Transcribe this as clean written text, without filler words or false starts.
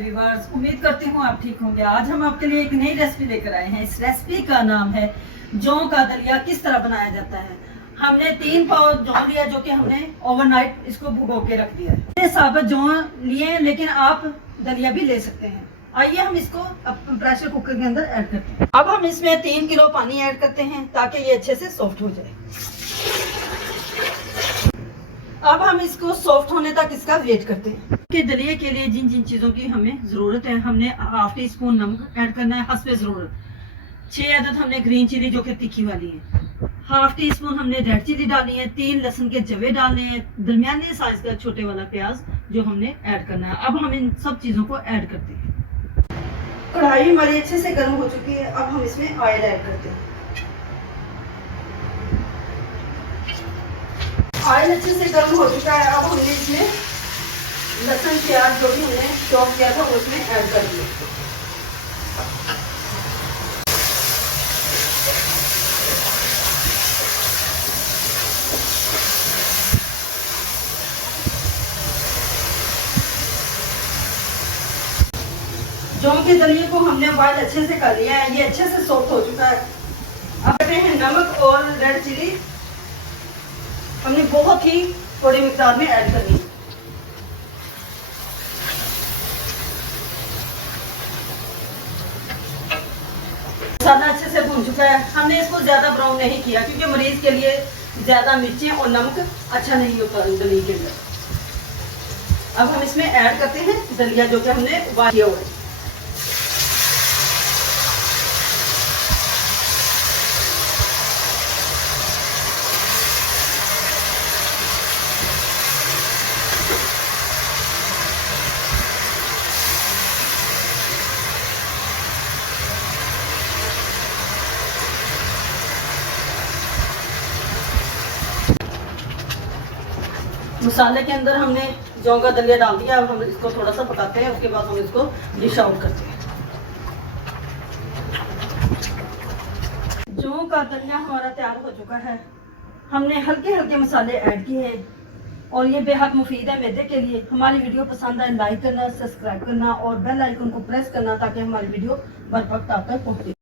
Viewers, उम्मीद करती हूँ आप ठीक होंगे। आज हम आपके लिए एक नई रेसिपी लेकर आए हैं। इस रेसिपी का नाम है जौ का दलिया। किस तरह बनाया जाता है। हमने 3 पाव जौ लिया, जो कि हमने ओवरनाइट इसको भिगो के रख दिया है। साबुत जौ लिए, लेकिन आप दलिया भी ले सकते हैं। आइए हम इसको प्रेशर कुकर के अंदर ऐड करते हैं। अब हम इसमें 3 किलो पानी ऐड करते हैं ताकि ये अच्छे से सॉफ्ट हो जाए। अब हम इसको सॉफ्ट होने तक इसका वेट करते हैं। के दलिए के लिए जिन जिन चीज़ों की हमें ज़रूरत है, हमने हाफ टी स्पून नमक ऐड करना है हस्बे ज़रूरत। 6 अदद हमने ग्रीन चिली जो कि तीखी वाली है। हाफ टी स्पून हमने रेड चिली डालनी है। 3 लहसुन के जवे डालने हैं। दरमियाने साइज का छोटे वाला प्याज जो हमने ऐड करना है। अब हम इन सब चीज़ों को ऐड करते हैं। कढ़ाई हमारी अच्छे से गर्म हो चुकी है। अब हम इसमें ऑयल ऐड करते हैं। ऑयल अच्छे से गर्म हो चुका है। अब हमने इसमें लहसुन प्याज जो भी हमने चॉप किया था उसमें ऐड कर दिया। जौ के दलिए को हमने बॉयल अच्छे से कर लिया है। ये अच्छे से सॉफ्ट हो चुका है। अब करते हैं नमक और रेड चिली हमने बहुत ही थोड़ी मिकदार में ऐड करनी है। मसाला अच्छे से भून चुका है। हमने इसको ज्यादा ब्राउन नहीं किया क्योंकि मरीज के लिए ज्यादा मिर्चें और नमक अच्छा नहीं होता दलिए के अंदर। अब हम इसमें ऐड करते हैं दलिया जो कि हमने उबाल किया हुआ है। मसाले के अंदर हमने जौ का दलिया डाल दिया। अब हम इसको थोड़ा सा पकाते हैं। उसके बाद हम इसको डिश आउट करते हैं। जौ का दलिया हमारा तैयार हो चुका है। हमने हल्के हल्के मसाले ऐड किए हैं और ये बेहद मुफीद है मैदे के लिए। हमारी वीडियो पसंद आए लाइक करना, सब्सक्राइब करना और बेल आइकन को प्रेस करना ताकि हमारी वीडियो बर वक्त आप तक पहुंचे।